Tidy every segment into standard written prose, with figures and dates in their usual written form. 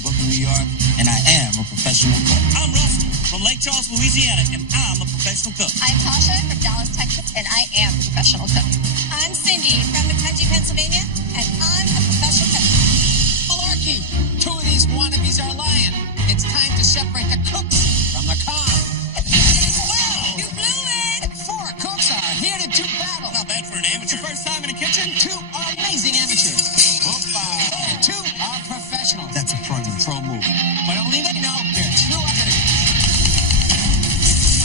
from Brooklyn, New York, and I am a professional cook. I'm Russell from Lake Charles, Louisiana, and I'm a professional cook. I'm Tasha from Dallas, Texas, and I am a professional cook. I'm Cindy from McKenzie, Pennsylvania, and I'm a professional cook. Malarkey! 2 of these wannabes are lying. It's time to separate the cooks from the con. Wow! You blew it! 4 cooks are here to do battle. Not bad for an amateur. First time in the kitchen, 2 are amazing amateurs. And 2 are professionals. That's a pro move. But only they know they're true ability.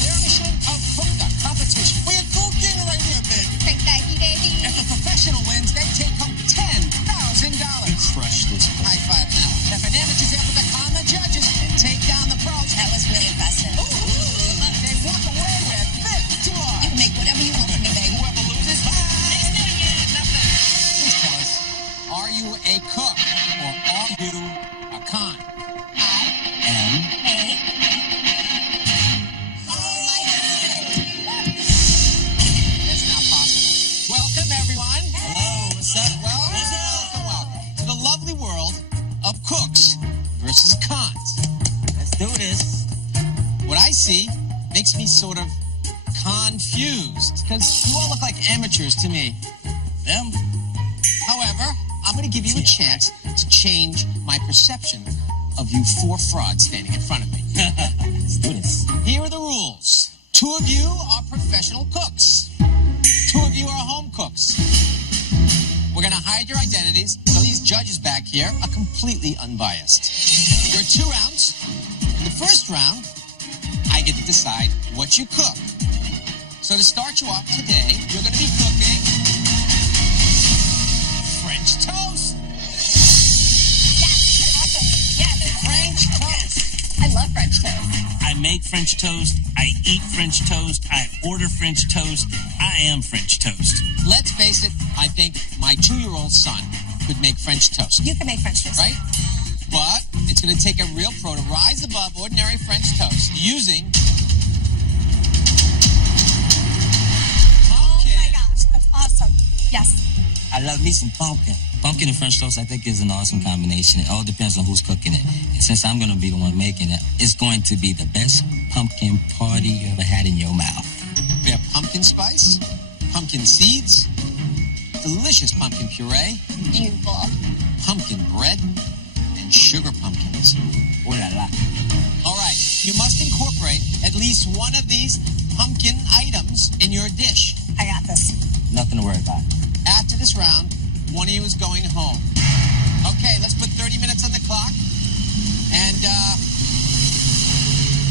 Their mission of cook the competition. We're cooking right here, baby. Frank Nike, baby. If the professional wins, they take home $10,000. Crush this. High five now. If an amateur's able to calm the judges and take down the pros, That was really impressive. they walk away with $50. You can make whatever you want from me, baby. Whoever loses, Next thing again, nothing. please tell us, are you a cook or are you a con? And Hey. Oh, my God. That's not possible. Welcome, everyone. hello, what's up? Welcome to the lovely world of cooks versus cons. Let's do this. What I see makes me sort of confused because you all look like amateurs to me. Them? However, I'm going to give you a chance to change my perception of you 4 frauds standing in front of me. Let's do this. Here are the rules. 2 of you are professional cooks. 2 of you are home cooks. We're going to hide your identities, so these judges back here are completely unbiased. There are 2 rounds. In the first round, I get to decide what you cook. So to start you off today, you're going to be cooking French toast. Yes. Awesome. Yes. French toast. I love French toast. I make French toast. I eat French toast. I order French toast. I am French toast. Let's face it, I think my 2-year-old son could make French toast, You can make French toast. right? But it's going to take a real pro to rise above ordinary French toast using Oh, my gosh. That's awesome. Yes. I love me some pumpkin. Pumpkin and French toast, I think, is an awesome combination. It all depends on who's cooking it. And since I'm going to be the one making it, it's going to be the best pumpkin party you ever had in your mouth. we have pumpkin spice, pumpkin seeds, delicious pumpkin puree, Beautiful. pumpkin bread, and sugar pumpkins. Ooh la la. All right, you must incorporate at least one of these pumpkin items in your dish. I got this. Nothing to worry about. After this round, one of you is going home. Okay, let's put 30 minutes on the clock. And,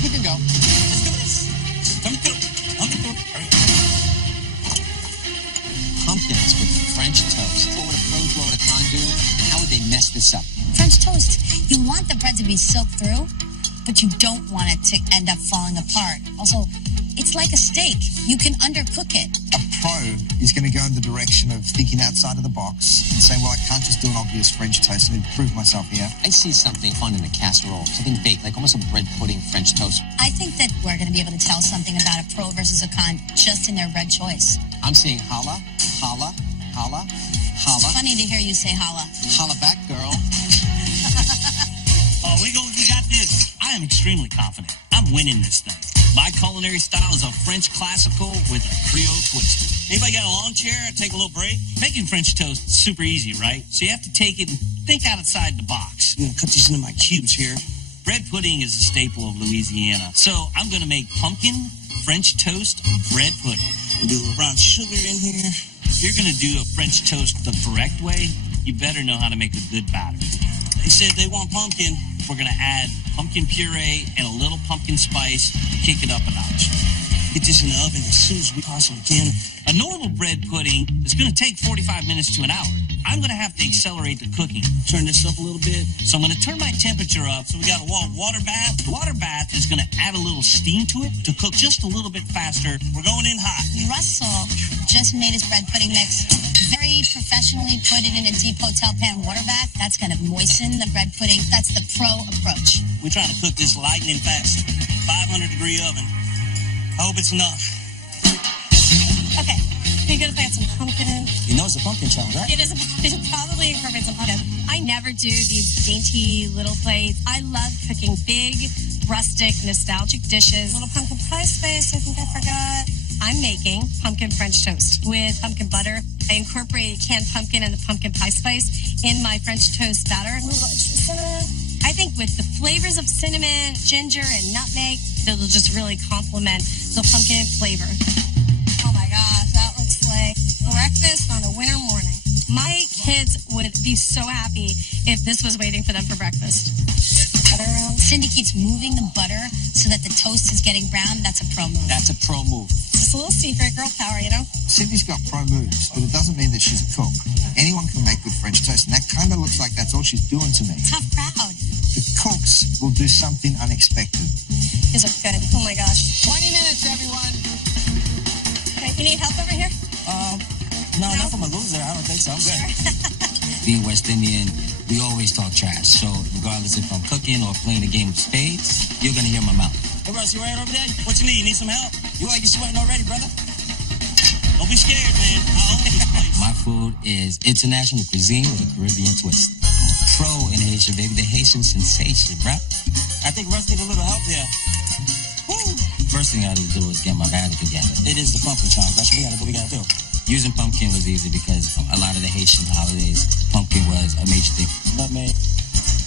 you can go. Let's do this. Come through. Hurry. Pumpkins with French toast. What would a pro do? What would a con do? How would they mess this up? French toast. You want the bread to be soaked through, but you don't want it to end up falling apart. Also, it's like a steak. You can undercook it. A pro is going to go in the direction of thinking outside of the box and saying, well, I can't just do an obvious French toast. I need to prove myself here. I see something fun in a casserole, something baked, like almost a bread pudding French toast. I think that we're going to be able to tell something about a pro versus a con just in their bread choice. I'm seeing holla, holla, holla, holla, Funny to hear you say holla. holla back, girl. Oh, we got this. I am extremely confident. I'm winning this thing. My culinary style is a French classical with a Creole twist. Anybody got a lawn chair? Take a little break. Making French toast is super easy, right? So you have to take it and think outside the box. I'm gonna cut these into my cubes here. Bread pudding is a staple of Louisiana, so I'm gonna make pumpkin French toast bread pudding. And do a little brown sugar in here. If you're gonna do a French toast the correct way, you better know how to make a good batter. They said they want pumpkin. We're going to add pumpkin puree and a little pumpkin spice, kick it up a notch. Get this in the oven as soon as we possibly can. A normal bread pudding is going to take 45 minutes to an hour. I'm going to have to accelerate the cooking. Turn this up a little bit. So I'm going to turn my temperature up. So we got a water bath. The water bath is going to add a little steam to it to cook just a little bit faster. We're going in hot. Russell just made his bread pudding mix. Very professionally put it in a deep hotel pan water bath. That's going to moisten the bread pudding. That's the pro approach. We're trying to cook this lightning fast. 500-degree oven. I hope it's enough. Okay, here you good if I had some pumpkin. You know it's a pumpkin challenge, right? It is. I should probably incorporate some pumpkin. I never do these dainty little plates. I love cooking big, rustic, nostalgic dishes. Little pumpkin pie spice, I think I forgot. I'm making pumpkin French toast with pumpkin butter. I incorporate canned pumpkin and the pumpkin pie spice in my French toast batter. A little extra cinnamon. I think with the flavors of cinnamon, ginger, and nutmeg, it'll just really complement the pumpkin flavor. Oh my gosh, that looks like breakfast on a winter morning. My kids would be so happy if this was waiting for them for breakfast. Butter around. Cindy keeps moving the butter so that the toast is getting brown. That's a pro move. That's a pro move. Just a little secret, girl power, you know? Cindy's got pro moves, but it doesn't mean that she's a cook. Anyone can make good French toast, and that kind of looks like that's all she's doing to me. Tough crowd. The cooks will do something unexpected. These are good. Oh my gosh. 20 minutes, everyone. Okay, you need help over here? No, not from a loser. I don't think so. I'm good. Being West Indian, we always talk trash. So regardless if I'm cooking or playing a game of spades, you're going to hear my mouth. Hey, Russ, you right over there? What you need? You need some help? You like you're sweating already, brother? Don't be scared, man. I own this place. My food is international cuisine with a Caribbean twist. I'm a pro in Haitian, baby. The Haitian sensation, bro. I think Russ needs a little help there. Woo. First thing I need to do is get my body together. It is the pumpkin challenge. That's what we got to do. Using pumpkin was easy because a lot of the Haitian holidays, pumpkin was a major thing. Nutmeg,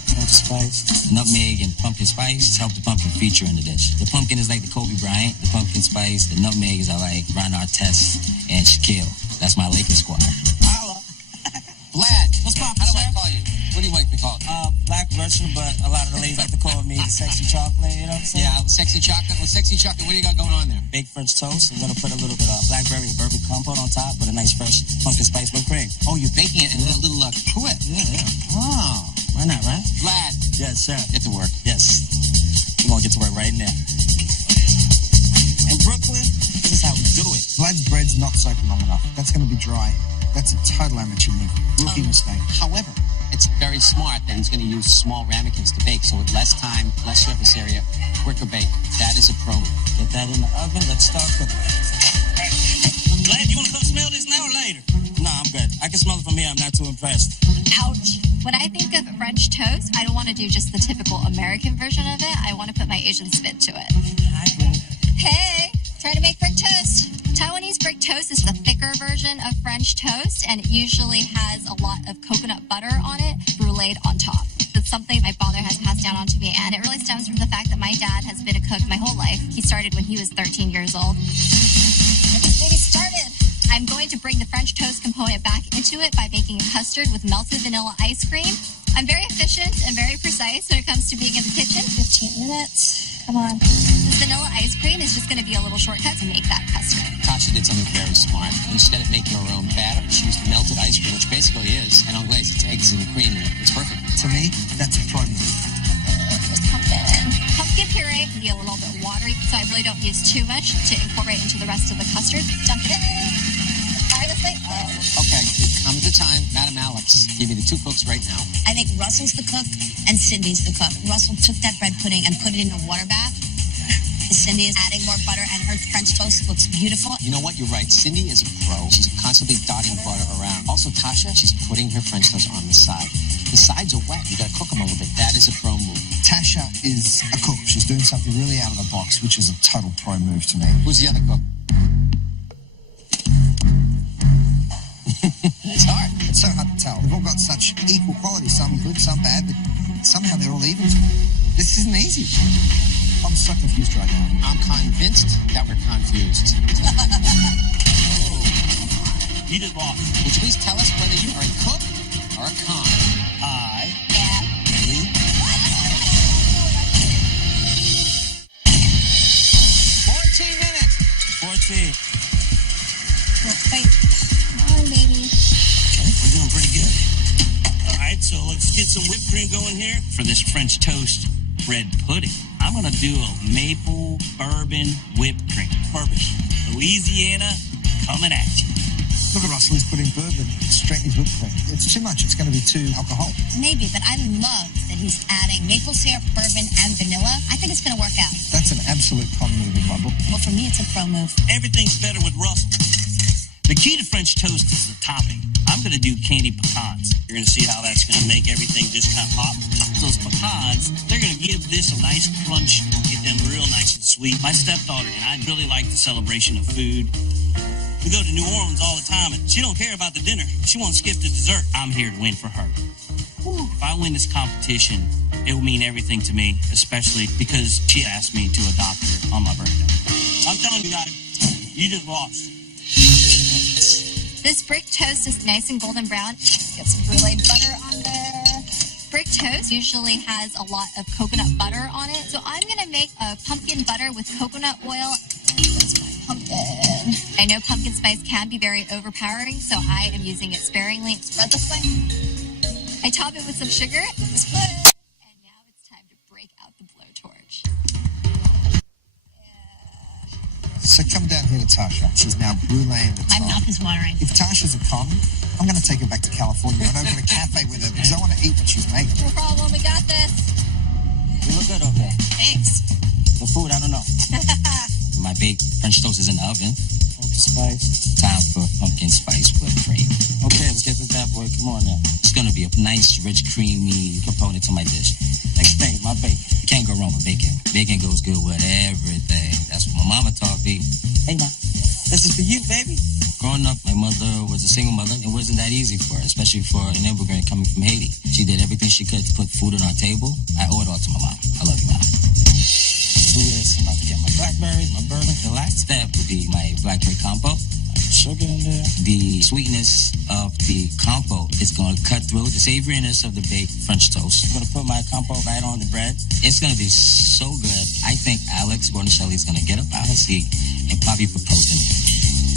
pumpkin spice. Nutmeg and pumpkin spice help the pumpkin feature in the dish. The pumpkin is like the Kobe Bryant. The pumpkin spice, the nutmeg is like Ron Artest and Shaquille. That's my Lakers squad. Holla. Vlad, What's poppin', how do I sir? call you? What do you like to call it? Black Russian, but a lot of the ladies like to call me sexy chocolate, you know what I'm saying? Yeah, sexy chocolate. Well, sexy chocolate, what do you got going on there? Big French toast. I'm going to put a little bit of blackberry and bourbon compote on top with a nice fresh pumpkin spice whipped cream. Oh, you're baking it in a little quit. Yeah. Oh, Why not, right? Vlad, Yes, sir. get to work. Yes. We're going to get to work right now. In Brooklyn, this is how we do it. Vlad's bread's not soaked long enough. That's going to be dry. That's a total amateur move. Rookie mistake. However, it's very smart that he's going to use small ramekins to bake, so with less time, less surface area, quicker bake. That is a pro move. Get that in the oven. Let's start cooking. Glad you want to come smell this now or later? No, I'm good. I can smell it from here. I'm not too impressed. Ouch. When I think of French toast, I don't want to do just the typical American version of it. I want to put my Asian spin to it. Hi, boo. Hey, try to make brick toast. Taiwanese brick toast is the thicker version of French toast, and it usually has a lot of coconut butter on it, bruleed on top. It's something my father has passed down onto me, and it really stems from the fact that my dad has been a cook my whole life. He started when he was 13 years old. Maybe started. I'm going to bring the French toast component back into it by making a custard with melted vanilla ice cream. I'm very efficient and very precise when it comes to being in the kitchen. 15 minutes. Come on. This vanilla ice cream is just going to be a little shortcut to make that custard. Tasha did something very smart. Instead of making her own batter, she used melted ice cream, which basically is an anglaise. It's eggs and cream in it. It's perfect. To me, that's a pro move. Just pumpkin. Pumpkin puree can be a little bit watery, so I really don't use too much to incorporate into the rest of the custard. Dump it in. Fire this thing. Okay, comes the time. Madam Alex, give me the two cooks right now. I think Russell's the cook and Cindy's the cook. Russell took that bread pudding and put it in a water bath. Cindy is adding more butter, and her French toast looks beautiful. You know what? You're right. Cindy is a pro. She's constantly dotting butter around. Also, Tasha, she's putting her French toast on the side. The sides are wet. You got to cook them a little bit. That is a pro move. Tasha is a cook. She's doing something really out of the box, which is a total pro move to me. Who's the other cook? It's hard. It's so hard to tell. They've all got such equal quality. Some good, some bad, but somehow they're all even to me. This isn't easy. I'm so confused right now. I'm convinced that we're confused. You just lost. Would you please tell us whether you are a cook or a con? I Yeah. am 14 minutes. 14. Let's wait. Come on, baby. We're doing pretty good. All right, so let's get some whipped cream going here for this French toast bread pudding. I'm going to do a maple bourbon whipped cream. Bourbon. Louisiana coming at you. Look at Russell, he's putting bourbon straight in his whipped cream. It's too much. It's going to be too alcoholic. Maybe, but I love that he's adding maple syrup, bourbon, and vanilla. I think it's going to work out. That's an absolute con move in my book. Well, for me, it's a pro move. Everything's better with Russell. The key to French toast is the topping. I'm going to do candied pecans. You're going to see how that's going to make everything just kind of pop. Those pecans, they're going to give this a nice crunch, get them real nice and sweet. My stepdaughter and I really like the celebration of food. We go to New Orleans all the time, and she don't care about the dinner. She won't skip the dessert. I'm here to win for her. If I win this competition, it will mean everything to me, especially because she asked me to adopt her on my birthday. I'm telling you guys, you just lost. This brick toast is nice and golden brown. Get some brulee butter on there. Brick toast usually has a lot of coconut butter on it, so I'm going to make a pumpkin butter with coconut oil. There's my pumpkin. I know pumpkin spice can be very overpowering, so I am using it sparingly. Spread this thing. I top it with some sugar. And now it's time to break out the blowtorch. So come down here to Tasha. She's now bruleeing the top. My mouth is watering. If Tasha's a con, I'm going to take her back to California and open a cafe with her because I want to eat what she's making. No problem, we got this. You look good over there. Thanks. The food, I don't know. My baked French toast is in the oven. Pumpkin spice. Time for pumpkin spice whipped cream. Okay, let's get this bad boy. Come on now. It's going to be a nice, rich, creamy component to my dish. Next thing, my bacon. You can't go wrong with bacon. Bacon goes good with everything. That's what my mama taught me. Hey, ma, this is for you, baby. Growing up, my mother was a single mother. It wasn't that easy for her, especially for an immigrant coming from Haiti. She did everything she could to put food on our table. I owe it all to my mom. I love you, mom. I'm about to get my blackberries, my bourbon. The last step would be my blackberry compote. Sugar in there. The sweetness of the compote is going to cut through the savoriness of the baked French toast. I'm going to put my compote right on the bread. It's going to be so good. I think Alex Bornicelli is going to get up out of his seat and probably propose to me.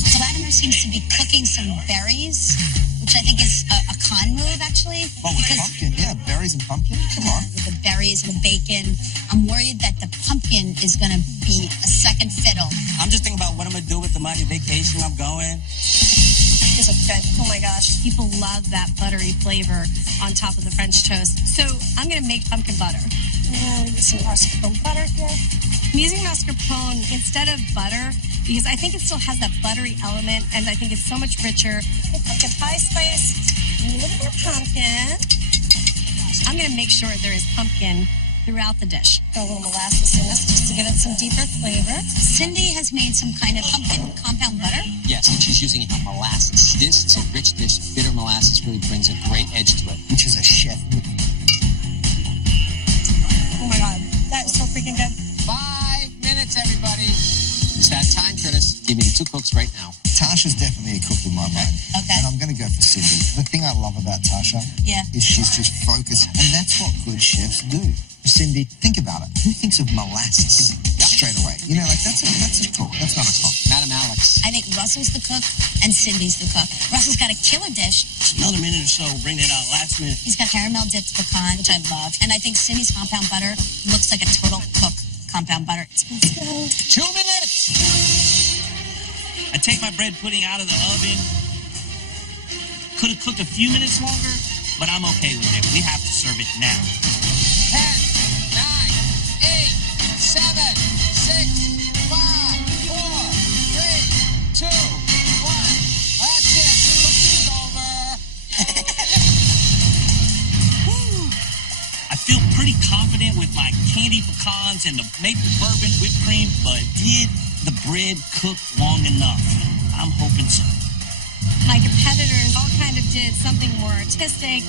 So Latimer seems to be cooking some berries, which I think is a con move, actually. Oh, with pumpkin, yeah, berries and pumpkin. Come on. With the berries and the bacon. I'm worried that the pumpkin is going to be a second fiddle. I'm just thinking about what I'm going to do with the money vacation I'm going. This looks good. Oh my gosh. People love that buttery flavor on top of the French toast. So I'm going to make pumpkin butter. I'm going to get some mascarpone butter here. I'm using mascarpone instead of butter because I think it still has that buttery element and I think it's so much richer. Pumpkin pie spice, a little more pumpkin. I'm going to make sure there is pumpkin throughout the dish. Throw a little molasses in this just to give it some deeper flavor. Cindy has made some kind of pumpkin compound butter. Yes, and she's using molasses. This is a rich dish. Bitter molasses really brings a great edge to it. Which is a chef. Oh my God, that is so freaking good. 5 minutes, everybody. It's that time, Curtis. Give me the two cooks right now. Tasha's definitely a cook in my mind. Okay. And I'm going to go for Cindy. The thing I love about Tasha is she's just focused. And that's what good chefs do. Cindy, think about it. Who thinks of molasses straight away? You know, like that's a cook. That's not a cook. Madam Alex. I think Russell's the cook and Cindy's the cook. Russell's got a killer dish. Another minute or so, bring it out last minute. He's got caramel dipped pecan, which I love. And I think Cindy's compound butter looks like a total cook compound butter. It smells good. 2 minutes. I take my bread pudding out of the oven. Could have cooked a few minutes longer, but I'm okay with it. We have to serve it now. 10, 9, 8, 7, 6, 5, 4, 3, 2, 1. That's it. Cooking's over. I feel pretty confident with my candy pecans and the maple bourbon whipped cream, but did the bread cook long enough? I'm hoping so. My competitors all kind of did something more artistic.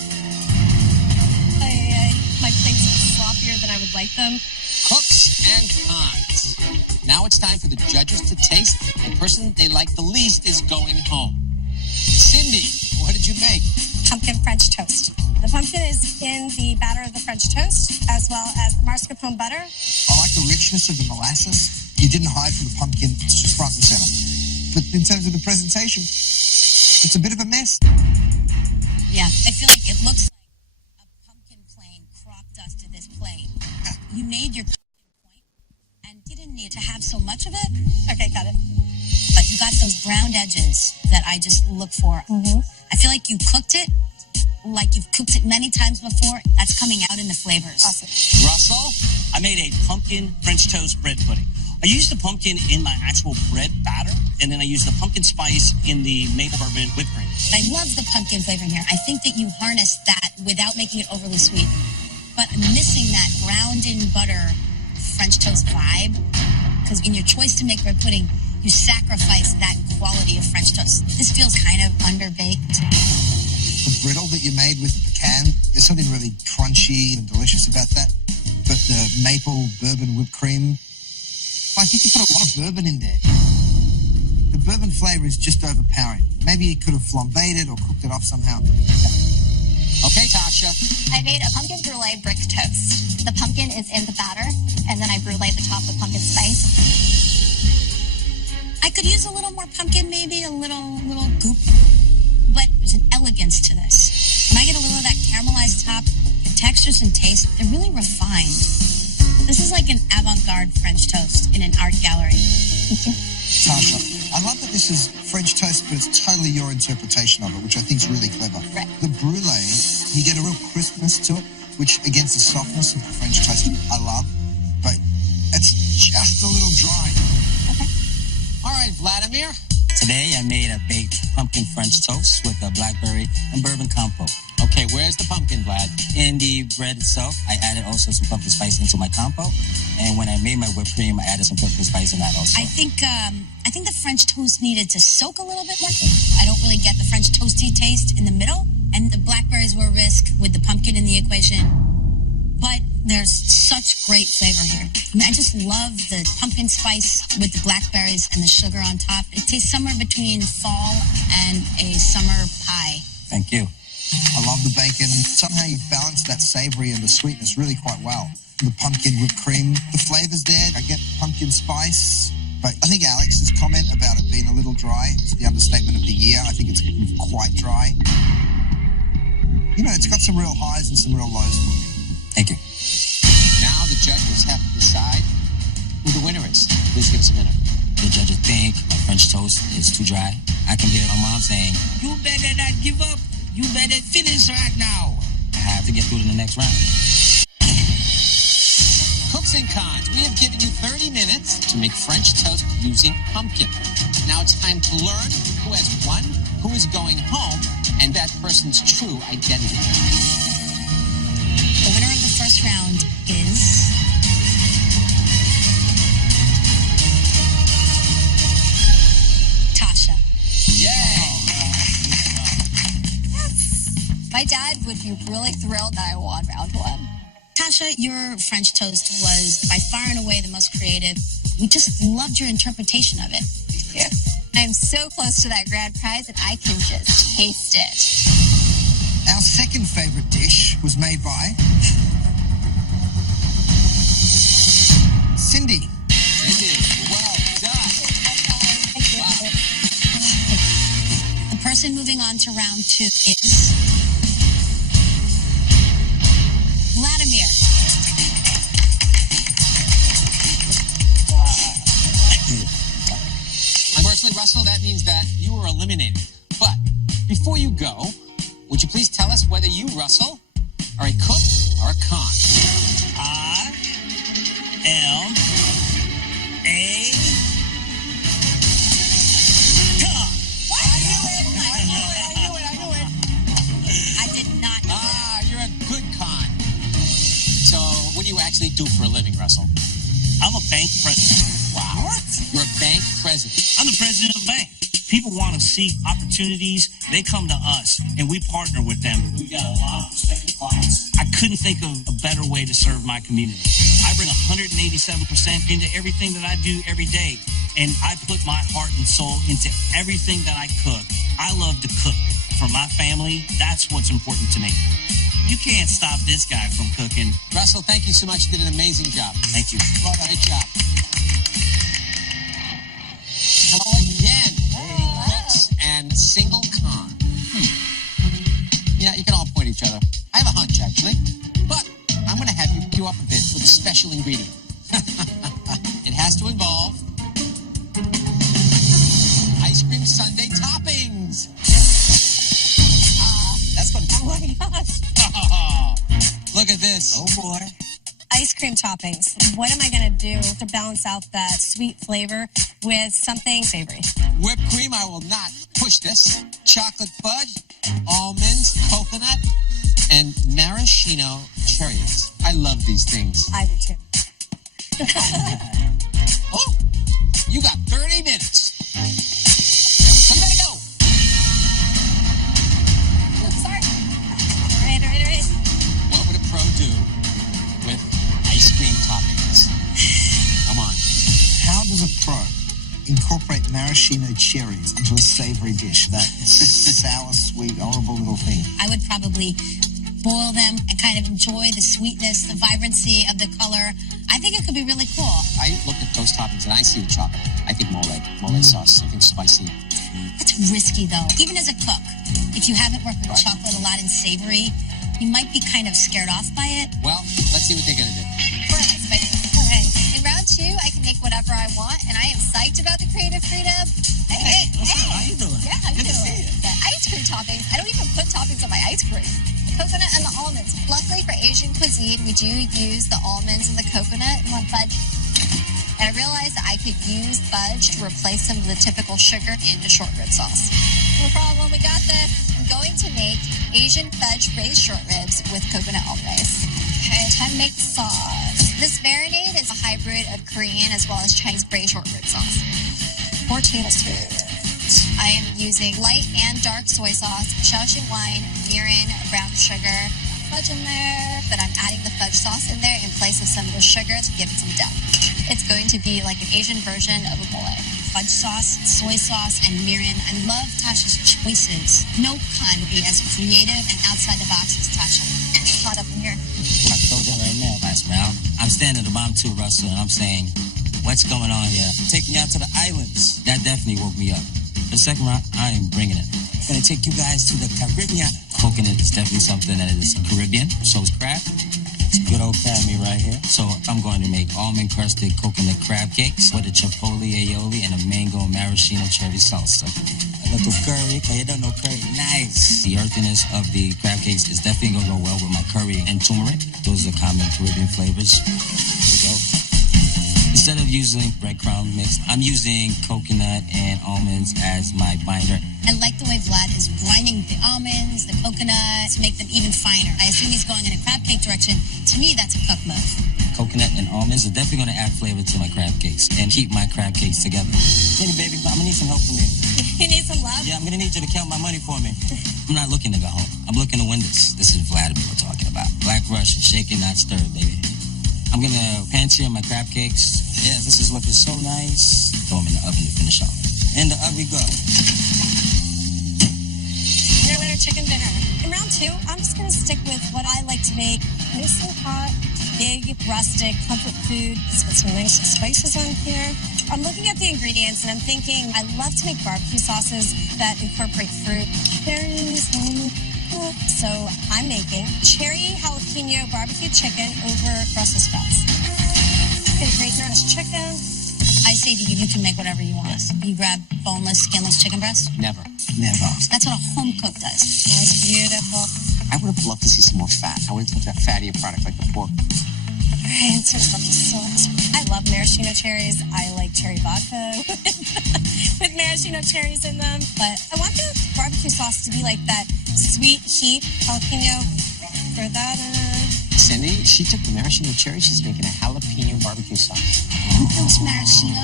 My plates are sloppier than I would like them. Cooks and cons. Now it's time for the judges to taste. The person they like the least is going home. Cindy, what did you make? Pumpkin French toast. The pumpkin is in the batter of the French toast, as well as the mascarpone butter. I like the richness of the molasses. You didn't hide from the pumpkin. It's just front and center. But in terms of the presentation, it's a bit of a mess. Yeah, I feel like it looks like a pumpkin plane crop dusted this plane. You made your pumpkin point, and you didn't need to have so much of it. Okay, got it. But you got those browned edges that I just look for. Mm-hmm. I feel like you cooked it like you've cooked it many times before. That's coming out in the flavors. Awesome. Russell, I made a pumpkin French toast bread pudding. I use the pumpkin in my actual bread batter, and then I use the pumpkin spice in the maple bourbon whipped cream. I love the pumpkin flavor in here. I think that you harness that without making it overly sweet. But I'm missing that ground in butter French toast vibe. Because in your choice to make bread pudding, you sacrifice that quality of French toast. This feels kind of underbaked. The brittle that you made with the pecan, there's something really crunchy and delicious about that. But the maple bourbon whipped cream, I think you put a lot of bourbon in there. The bourbon flavour is just overpowering. Maybe you could have flambéed it or cooked it off somehow. Okay, Tasha. I made a pumpkin brulee brick toast. The pumpkin is in the batter, and then I brulee the top with pumpkin spice. I could use a little more pumpkin, maybe a little goop. But there's an elegance to this. When I get a little of that caramelized top, the textures and taste, they're really refined. This is like an avant-garde French toast in an art gallery. Tasha, I love that this is French toast, but it's totally your interpretation of it, which I think is really clever. Right. The brulee, you get a real crispness to it, which against the softness of the French toast, I love, but it's just a little dry. Okay. All right, Vladimir. Today I made a baked pumpkin French toast with a blackberry and bourbon compote. Okay, where's the pumpkin, Vlad? In the bread itself, I added also some pumpkin spice into my compote. And when I made my whipped cream, I added some pumpkin spice in that also. I think the French toast needed to soak a little bit more. I don't really get the French toasty taste in the middle. And the blackberries were a risk with the pumpkin in the equation. But there's such great flavor here. I mean, I just love the pumpkin spice with the blackberries and the sugar on top. It tastes somewhere between fall and a summer pie. Thank you. I love the bacon. Somehow you balance that savory and the sweetness really quite well. The pumpkin whipped cream, the flavor's there. I get pumpkin spice. But I think Alex's comment about it being a little dry is the understatement of the year. I think it's quite dry. You know, it's got some real highs and some real lows for me. Thank you. Now the judges have to decide who the winner is. Please give us a minute. The judges think my French toast is too dry. I can hear my mom saying, You better not give up. You better finish right now. I have to get through to the next round. Cooks and cons, we have given you 30 minutes to make French toast using pumpkin. Now it's time to learn who has won, who is going home, and that person's true identity. The winner of the first round is Tasha. Yay! My dad would be really thrilled that I won round one. Tasha, your French toast was by far and away the most creative. We just loved your interpretation of it. Yeah. I'm so close to that grand prize and I can just taste it. Our second favourite dish was made by Cindy. Cindy, well done. Wow. The person moving on to round 2 is Vladimir. Unfortunately, Russell, that means that you were eliminated. But before you go, would you please tell us whether you, Russell, are a cook or a con? I am a con. I did not know that. Ah, you're a good con. So, what do you actually do for a living, Russell? I'm a bank president. Wow. What? You're a bank president. I'm the president of a bank. People want to see opportunities. They come to us, and we partner with them. We've got a lot of prospective clients. I couldn't think of a better way to serve my community. I bring 187% into everything that I do every day, and I put my heart and soul into everything that I cook. I love to cook. For my family, that's what's important to me. You can't stop this guy from cooking. Russell, thank you so much. You did an amazing job. Thank you. Well done. Great job. Hello again. Cooks and single con. Yeah, you can all point at each other. I have a hunch, actually. But I'm going to have you cue up a bit with a special ingredient. It has to involve ice cream sundae toppings. That's what it's Oh my gosh. Oh, look at this. Oh boy. ice cream toppings. What am I going to do to balance out that sweet flavor with something savory? Whipped cream, I will not push this. Chocolate fudge, almonds, coconut, and maraschino cherries. I love these things. I do too. Oh, you got 30 minutes. So you better go. Sorry. All right. What would a pro do with ice cream toppings? Come on. How does a pro incorporate maraschino cherries into a savory dish? That sour, sweet, horrible little thing. I would probably boil them and kind of enjoy the sweetness, the vibrancy of the color. I think it could be really cool. I look at those toppings and I see the chocolate. I think mole sauce, something spicy. That's risky, though. Even as a cook, if you haven't worked with chocolate a lot and savory, you might be kind of scared off by it. Well, let's see what they're going to do. All right. In round 2, I can make whatever I want, and I am psyched about the creative freedom. Hey. How you doing? Yeah, how you doing? The ice cream toppings. I don't even put toppings on my ice cream. The coconut and the almonds. Luckily for Asian cuisine, we do use the almonds and the coconut and fudge. And I realized that I could use fudge to replace some of the typical sugar in the short rib sauce. No problem, we got this. I'm going to make Asian fudge braised short ribs with coconut almond base. Okay, time to make the sauce. This marinade is a hybrid of Korean as well as Chinese braised short rib sauce. 4 tablespoons. I am using light and dark soy sauce, Shaoxing wine, mirin, brown sugar, fudge in there, but I'm adding the fudge sauce in there in place of some of the sugar to give it some depth. It's going to be like an Asian version of a mole. Fudge sauce, soy sauce, and mirin. I love Tasha's choices. No con would be as creative and outside the box as Tasha. Hot up in here. I told you right now, last round. I'm standing at the bottom 2, Russell, and I'm saying, what's going on here? Taking you out to the islands. That definitely woke me up. For the second round, I am bringing it. I'm going to take you guys to the Caribbean. Coconut is definitely something that is Caribbean. So is crab. It's good old crab meat right here. So I'm going to make almond-crusted coconut crab cakes with a chipotle aioli and a mango maraschino cherry salsa. A little curry, because you don't know curry. Nice. The earthiness of the crab cakes is definitely going to go well with my curry and turmeric. Those are common Caribbean flavors. There we go. Instead of using breadcrumb mix, I'm using coconut and almonds as my binder. I like the way Vlad is grinding the almonds, the coconut, to make them even finer. I assume he's going in a crab cake direction. To me, that's a cook move. Coconut and almonds are definitely going to add flavor to my crab cakes and keep my crab cakes together. Hey, baby, I'm going to need some help from you. You need some love? Yeah, I'm going to need you to count my money for me. I'm not looking to go home. I'm looking to win this. This is Vladimir we're talking about. Black Russian, shaken, not stirred, baby. I'm going to pan-sear my crab cakes. Yeah, this is looking so nice. Throw them in the oven to finish off. In the oven we go. Winner, chicken dinner. In round 2, I'm just going to stick with what I like to make. Nice and hot, big, rustic, comfort food. Let's put some nice spices on here. I'm looking at the ingredients and I'm thinking I love to make barbecue sauces that incorporate fruit. Berries, so I'm making cherry jalapeno barbecue chicken over Brussels sprouts. Gonna grate this chicken. I say to you, you can make whatever you want. You grab boneless, skinless chicken breast. Never. That's what a home cook does. That's beautiful. I would have loved to see some more fat. I would have took that fattier product like the pork. Alright, so I love maraschino cherries. I like cherry vodka with maraschino cherries in them. But I want the barbecue sauce to be like that sweet heat jalapeno. Throw that in. Cindy, she took the maraschino cherry. She's making a jalapeno barbecue sauce. Those maraschino.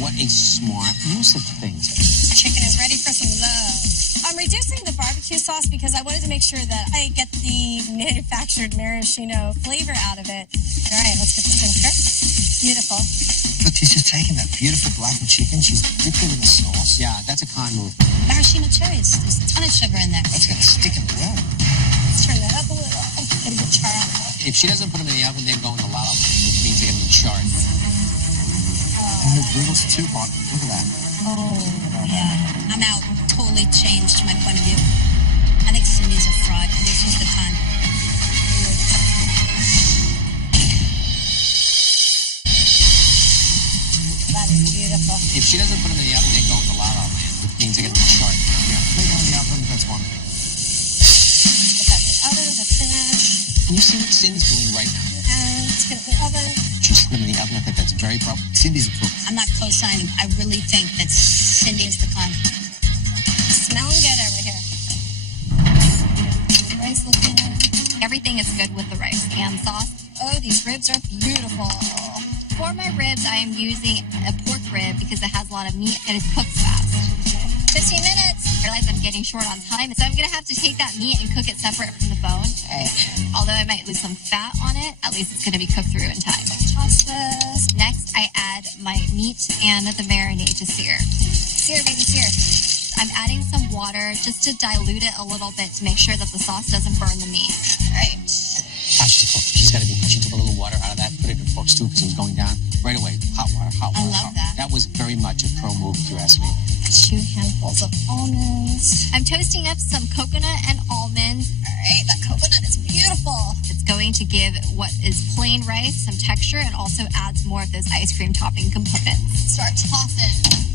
What a smart use of things. This chicken is ready for some love. I'm reducing the barbecue sauce because I wanted to make sure that I get the manufactured maraschino flavor out of it. All right, let's get this in cooked. Beautiful. Look, she's just taking that beautiful blackened chicken. She's dipped it in the sauce. Yeah, that's a con move. Maraschino cherries. There's a ton of sugar in there. That's going to stick in the well. Let's turn that up a little. Get a good char on it. If she doesn't put them in the oven, they're going to lala, which means they're going to be charred. And the griddle's too hot. Look at that. Oh, yeah. I'm out. Totally changed my point of view. I think Cindy's a fraud. I think she's the con. That is beautiful. If she doesn't put them in the oven, they're going to lala land, which means they're going to be charred. Yeah, put it on the oven. That's one thing. Put that in the oven to finish. Can you you see what Cindy's doing right now? And it's going to be oven. She's put it in the oven. I think that's very proper. Cindy's a cook. I'm not co-signing. I really think that Cindy is the con. Smelling good over here. Rice looking good. Everything is good with the rice and sauce. Oh, these ribs are beautiful. For my ribs, I am using a pork rib because it has a lot of meat and it cooks fast. 15 minutes. I realize I'm getting short on time, so I'm going to have to take that meat and cook it separate from the bone. Although I might lose some fat on it, at least it's going to be cooked through in time. Toss this. Next, I add my meat and the marinade to sear. Sear, baby, sear. I'm adding some water just to dilute it a little bit to make sure that the sauce doesn't burn the meat. Right. Tasha's a cook. She's got to be. She took a little water out of that, put it in forks too because it was going down. Right away, hot water, hot water. I love that. That was very much a pro move, if you ask me. 2 handfuls of almonds. I'm toasting up some coconut and almonds. All right, that coconut is beautiful. It's going to give what is plain rice some texture and also adds more of those ice cream topping components. Start tossing.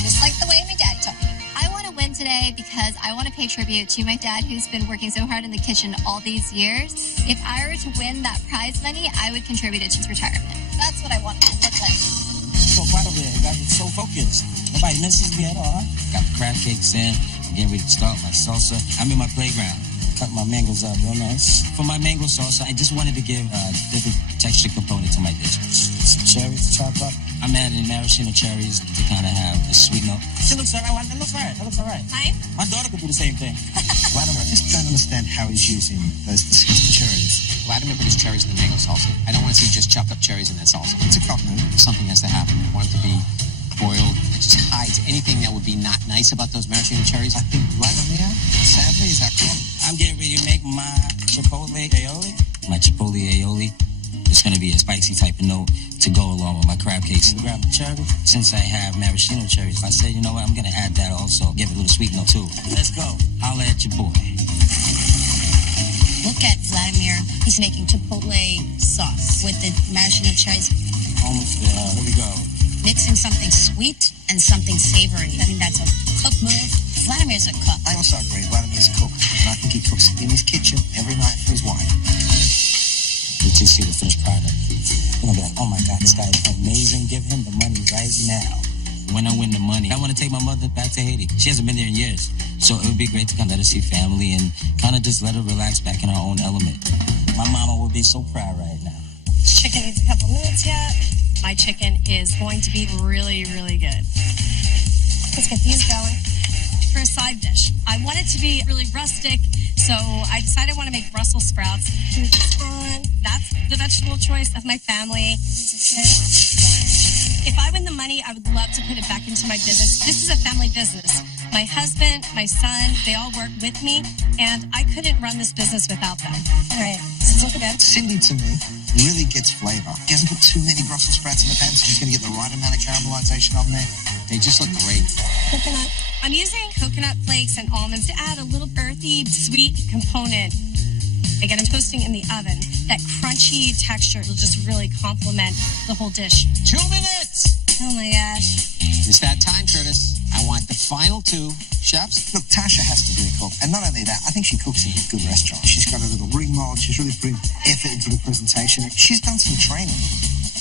Just like the way my dad taught me. I want to win today because I want to pay tribute to my dad who's been working so hard in the kitchen all these years. If I were to win that prize money, I would contribute it to his retirement. That's what I want it to look like. So proud of it. You guys are so focused. Nobody misses me at all. Got the crab cakes in. I'm getting ready to start my salsa. I'm in my playground. Cut my mangoes up real nice. For my mango salsa, I just wanted to give a different texture component to my dish. Some cherries to chop up. I'm adding maraschino cherries to kind of have a sweet note. It looks all right. That looks all right. That looks all right. Fine. My daughter could do the same thing. Vladimir, I just don't understand how he's using those disgusting cherries. Vladimir put his cherries in the mango salsa. I don't want to see just chopped up cherries in that salsa. It's a cop move. Something has to happen. I want it to be boiled. It just hides anything that would be not nice about those maraschino cherries. I think Vladimir, sadly, is that cop. I'm getting ready to make my chipotle aioli. My chipotle aioli. It's going to be a spicy type of note to go along with my crab cakes. And grab the cherry. Since I have maraschino cherries, I said, you know what, I'm going to add that also. Give it a little sweet note too. Let's go. Holla at your boy. Look at Vladimir. He's making chipotle sauce with the maraschino cherries, Almost there. Here we go. mixing something sweet and something savory. I think that's a cook move. Vladimir's a cook. I also agree, Vladimir's a cook. And I think he cooks in his kitchen every night for his wife. Wait till you see the finished product. You're going to be like, oh my God, this guy is amazing. Give him the money right now. When I win the money, I want to take my mother back to Haiti. She hasn't been there in years. So it would be great to kind of let her see family and kind of just let her relax back in her own element. My mama would be so proud right now. Chicken needs a couple minutes yet. My chicken is going to be really, really good. Let's get these going. For a side dish, I want it to be really rustic, so I decided I want to make Brussels sprouts. Do this on. That's the vegetable choice of my family. If I win the money, I would love to put it back into my business. This is a family business. My husband, my son, they all work with me, and I couldn't run this business without them. All right, this is looking good. Cindy, to me, really gets flavor. He hasn't put too many Brussels sprouts in the pan, so she's going to get the right amount of caramelization on there. They just look great. Coconut. I'm using coconut flakes and almonds to add a little earthy, sweet component. Again, I'm toasting in the oven. That crunchy texture will just really complement the whole dish. 2 minutes! Oh my gosh. It's that time, Curtis. I want the final 2 chefs. Look, Tasha has to be a cook. And not only that, I think she cooks in a good restaurant. She's got a little ring mold. She's really putting effort into the presentation. She's done some training.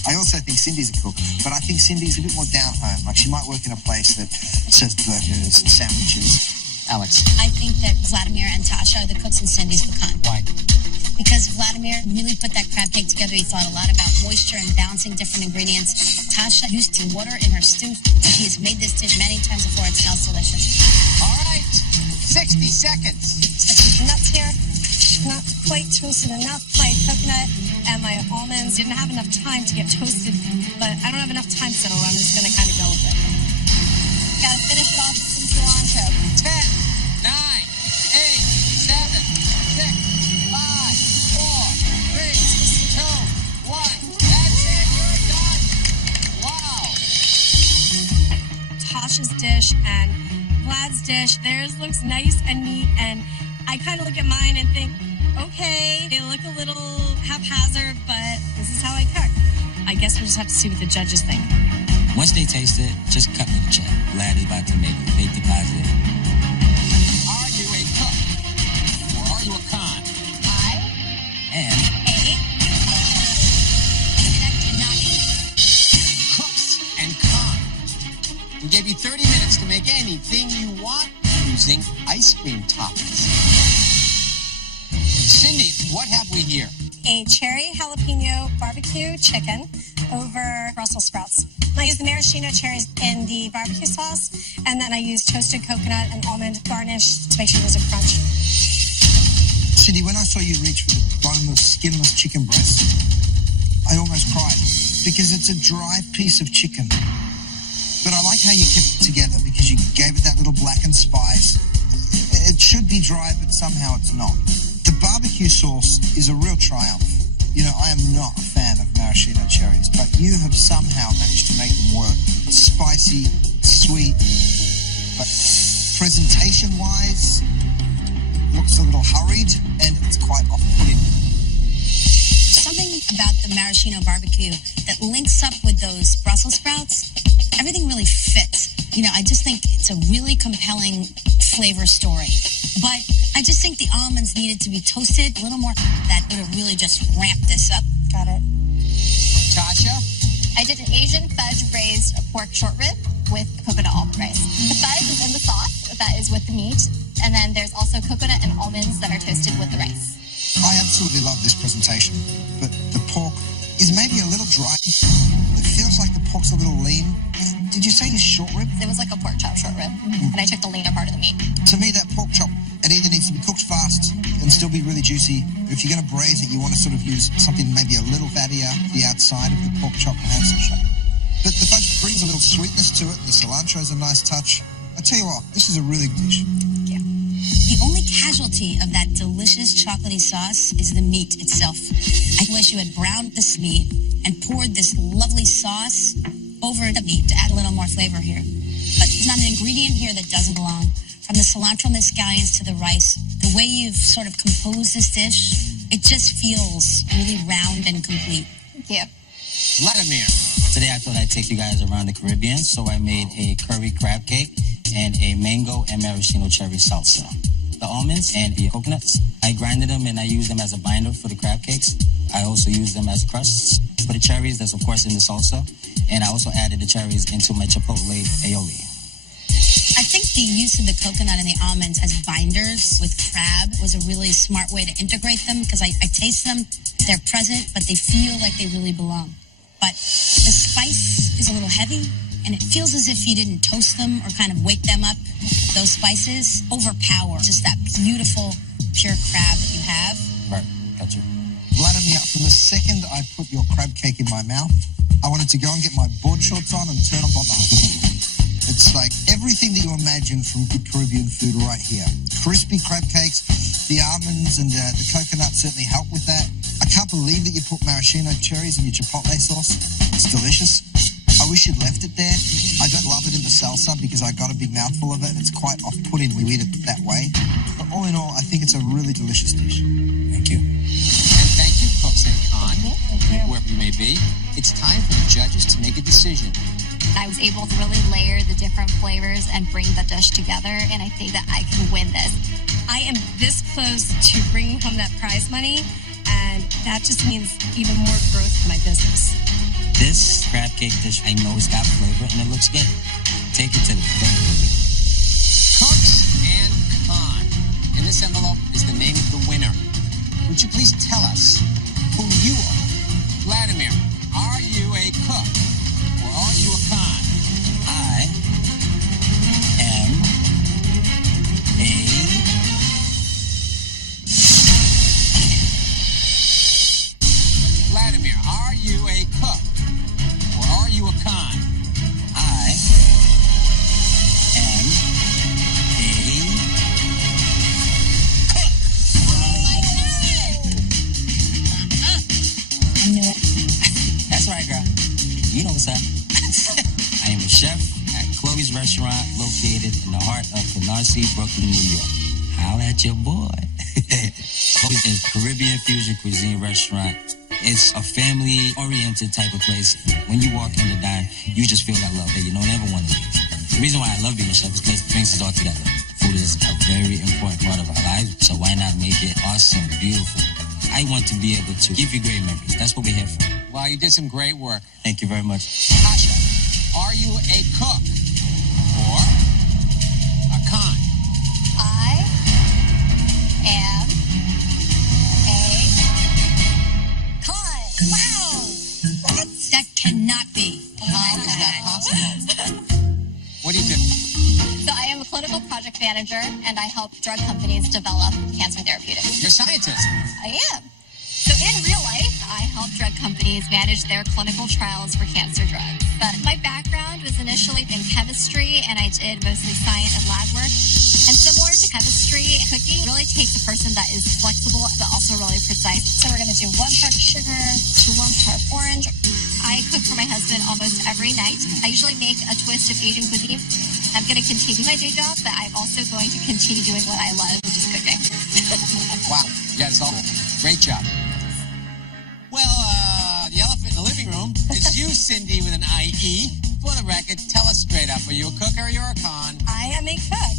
I also think Cindy's a cook, but I think Cindy's a bit more down home. Like, she might work in a place that serves burgers and sandwiches. Alex. I think that Vladimir and Tasha are the cooks and Cindy's the con. Why? Because Vladimir really put that crab cake together. He thought a lot about moisture and balancing different ingredients. Tasha used the water in her stew. She has made this dish many times before. It smells delicious. All right. 60 seconds. Set these nuts here. Not quite toasted enough. My coconut and my almonds didn't have enough time to get toasted, but I don't have enough time, so I'm just going to kind of go with it. Got to finish it off with some cilantro. 10, 9, 8, 7, 6, 5, 4, 3, 2, 1. That's it. You're done. Wow. Tasha's dish and Vlad's dish. Theirs looks nice and neat, and I kind of look at mine and think, okay, they look a little haphazard, but this is how I cook. I guess we'll just have to see what the judges think. Once they taste it, just cut me the check. Vlad is about to make a big deposit. Are you a cook or are you a con? I a cherry jalapeno barbecue chicken over Brussels sprouts. I use the maraschino cherries in the barbecue sauce, and then I use toasted coconut and almond garnish to make sure there's a crunch. Cindy, when I saw you reach for the boneless, skinless chicken breast, I almost cried because it's a dry piece of chicken. But I like how you kept it together because you gave it that little blackened spice. It should be dry, but somehow it's not. The barbecue sauce is a real triumph. You know, I am not a fan of maraschino cherries, but you have somehow managed to make them work. Spicy, sweet, but presentation-wise, looks a little hurried, and it's quite off-putting. Something about the maraschino barbecue that links up with those Brussels sprouts, everything really fits. You know, I just think it's a really compelling flavor story. But I just think the almonds needed to be toasted a little more. That would have really just ramped this up. Got it. Tasha? I did an Asian fudge braised pork short rib with coconut almond rice. The fudge is in the sauce, that is with the meat, and then there's also coconut and almonds that are toasted with the rice. I absolutely love this presentation, but the pork is maybe a little dry. It feels like the pork's a little lean. Did you say it's short rib? It was like a pork chop short rib, and I took the leaner part of the meat. To me, that pork chop, it either needs to be cooked fast and still be really juicy. If you're going to braise it, you want to sort of use something maybe a little fattier, the outside of the pork chop perhaps. But the fudge brings a little sweetness to it. The cilantro is a nice touch. I tell you what, this is a really good dish. Yeah. The only casualty of that delicious chocolatey sauce is the meat itself. I wish you had browned this meat and poured this lovely sauce over the meat to add a little more flavor here. But there's not an ingredient here that doesn't belong. From the cilantro and the scallions to the rice, the way you've sort of composed this dish, it just feels really round and complete. Thank you. Vladimir. Today I thought I'd take you guys around the Caribbean, so I made a curry crab cake and a mango and maraschino cherry salsa. The almonds and the coconuts, I grinded them and I used them as a binder for the crab cakes. I also used them as crusts for the cherries, that's of course in the salsa. And I also added the cherries into my chipotle aioli. I think the use of the coconut and the almonds as binders with crab was a really smart way to integrate them because I taste them, they're present, but they feel like they really belong. But the spice is a little heavy, and it feels as if you didn't toast them or kind of wake them up. Those spices overpower just that beautiful, pure crab that you have. Right, got you. Vladimir, from the second I put your crab cake in my mouth, I wanted to go and get my board shorts on and turn up on the It's like everything that you imagine from good Caribbean food right here. Crispy crab cakes, the almonds and the coconut certainly help with that. I can't believe that you put maraschino cherries in your chipotle sauce. It's delicious. I wish you'd left it there. I don't love it in the salsa because I got a big mouthful of it and it's quite off-putting when we eat it that way. But all in all, I think it's a really delicious dish. Thank you. And thank you, Cooks and Con, wherever you may be. It's time for the judges to make a decision. I was able to really layer the different flavors and bring the dish together, and I think that I can win this. I am this close to bringing home that prize money, and that just means even more growth for my business. This crab cake dish, I know it's got flavor and it looks good. Take it to the bank. Cooks and Con. In this envelope is the name of the winner. Would you please tell us who you are? Vladimir, are you a cook or are you a con? I am a Vladimir, are you a cook or are you a con? I am a I knew it. That's right, girl. You know what's up. I am a chef at Chloe's Restaurant located in the heart of Canarsie, Brooklyn, New York. Holla at your boy. Chloe's is a Caribbean fusion cuisine restaurant. It's a family-oriented type of place. When you walk in the dine, you just feel that love that you don't ever want to leave. The reason why I love being a chef is because it brings us all together. Food is a very important part of our lives, so why not make it awesome, beautiful? I want to be able to give you great memories. That's what we're here for. Well, you did some great work. Thank you very much. Tasha, are you a cook or a con? I am a manager, and I help drug companies develop cancer therapeutics. You're a scientist. I am. So in real life, I help drug companies manage their clinical trials for cancer drugs. But my background was initially in chemistry, and I did mostly science and lab work. And similar to chemistry, cooking really takes a person that is flexible, but also really precise. So we're going to do 1 part sugar to 1 part orange. I cook for my husband almost every night. I usually make a twist of Asian cuisine. I'm going to continue my day job, but I'm also going to continue doing what I love, which is cooking. Wow. You guys all great job. Well, the elephant in the living room is you, Cindy, with an IE. For the record, tell us straight up, are you a cook or you're a con? I am a cook.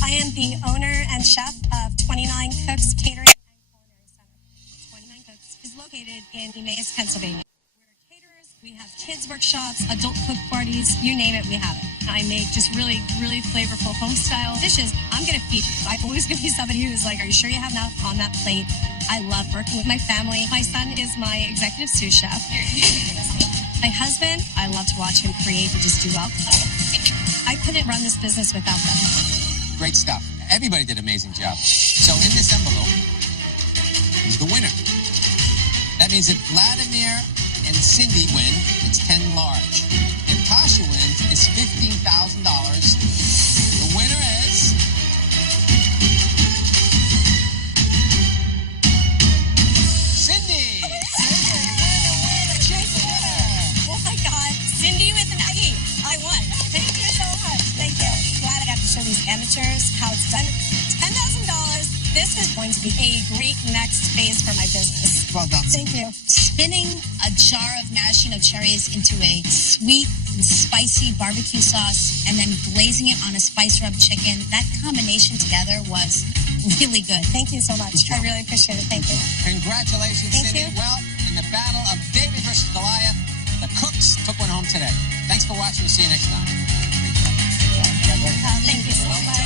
I am the owner and chef of 29 Cooks Catering and Culinary Center. 29 Cooks is located in Emmaus, Pennsylvania. We're caterers. We have kids workshops, adult cook parties, you name it, we have it. I make just really, really flavorful home-style dishes. I'm going to feed you. I'm always going to be somebody who's like, are you sure you have enough on that plate? I love working with my family. My son is my executive sous chef. My husband, I love to watch him create and just do well. I couldn't run this business without them. Great stuff. Everybody did an amazing job. So in this envelope is the winner. That means if Vladimir and Cindy win, it's 10 large. If Tasha wins, it's $15,000. The winner is... Cindy! Oh my God, Cindy with an IE. I won. Thank you so much. Thank you. Glad I got to show these amateurs how it's done. $10,000. This is going to be a great next phase for my business. Well done. Thank you. Spinning a jar of maraschino cherries into a sweet and spicy barbecue sauce and then glazing it on a spice rub chicken, that combination together was really good. Thank you so much. I really appreciate it. Thank you. Congratulations, Thank Cindy. you. Well, in the battle of David versus Goliath, the Cooks took one home today. Thanks for watching. We'll see you next time. Thank you so much.